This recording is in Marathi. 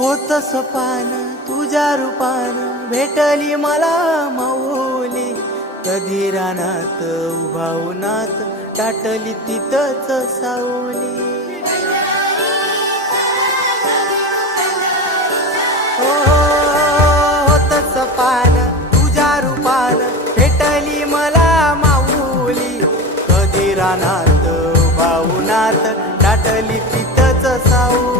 होत सपान तुझ्या रूपान भेटली मला माऊली. कधी रानात उभा उन्हात टाटली तिथंच सावली. हो, हो होत सपान तुझ्या रूपान भेटली मला माऊली. कधी रानात बाऊनात टाटली तिथंच सावली.